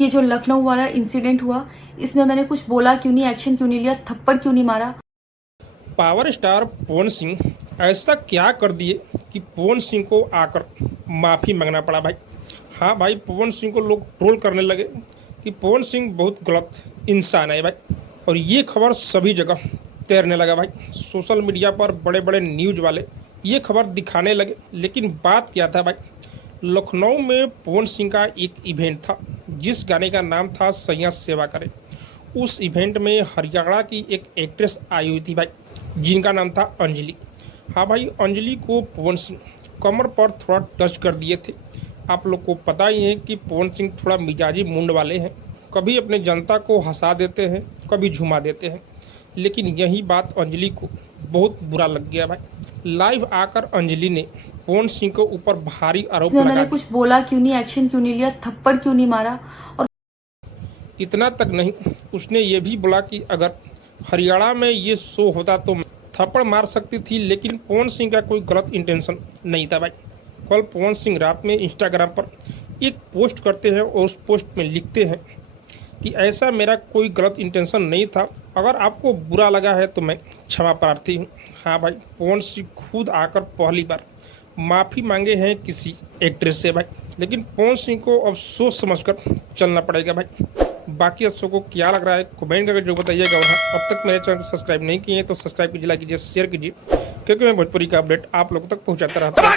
कि जो लखनऊ वाला इंसिडेंट हुआ, इसमें मैंने कुछ बोला क्यों नहीं, एक्शन क्यों नहीं लिया, थप्पड़ क्यों नहीं मारा। पावर स्टार पवन सिंह ऐसा क्या कर दिए कि पवन सिंह को आकर माफ़ी मांगना पड़ा भाई। हाँ भाई, पवन सिंह को लोग ट्रोल करने लगे कि पवन सिंह बहुत गलत इंसान है भाई, और ये खबर सभी जगह तैरने लगा भाई। सोशल मीडिया पर बड़े बड़े न्यूज़ वाले ये खबर दिखाने लगे। लेकिन बात क्या था भाई, लखनऊ में पवन सिंह का एक इवेंट था जिस गाने का नाम था सैया सेवा करे। उस इवेंट में हरियाणा की एक एक्ट्रेस आई हुई थी भाई, जिनका नाम था अंजलि। हाँ भाई, अंजलि को पवन सिंह कमर पर थोड़ा टच कर दिए थे। आप लोग को पता ही है कि पवन सिंह थोड़ा मिजाजी मुंड वाले हैं, कभी अपने जनता को हंसा देते हैं, कभी झुमा देते हैं। लेकिन यही बात अंजलि को बहुत बुरा लग गया भाई। लाइव आकर अंजलि ने पवन सिंह के ऊपर भारी आरोप इसमें लगा मैंने कुछ बोला क्यों नहीं, एक्शन क्यों नहीं लिया, थप्पड़ क्यों नहीं मारा। और इतना तक नहीं, उसने ये भी बोला कि अगर हरियाणा में ये शो होता तो मैं थप्पड़ मार सकती थी, लेकिन पवन सिंह का कोई गलत इंटेंशन नहीं था भाई। कल पवन सिंह रात में इंस्टाग्राम पर एक पोस्ट करते हैं और उस पोस्ट में लिखते हैं कि ऐसा मेरा कोई गलत इंटेंशन नहीं था, अगर आपको बुरा लगा है तो मैं क्षमा प्रार्थी हूँ। हाँ भाई, पवन सिंह खुद आकर पहली बार माफ़ी मांगे हैं किसी एक्ट्रेस से भाई। लेकिन पवन सिंह को अब सोच समझकर चलना पड़ेगा भाई। बाकी आप सबको क्या लग रहा है कमेंट करके जो बताइएगा। और हाँ, अब तक मेरे चैनल को सब्सक्राइब नहीं किए तो सब्सक्राइब कीजिए, लाइक कीजिए, शेयर कीजिए, क्योंकि मैं भोजपुरी का अपडेट आप लोगों तक पहुंचाता रहता हूँ।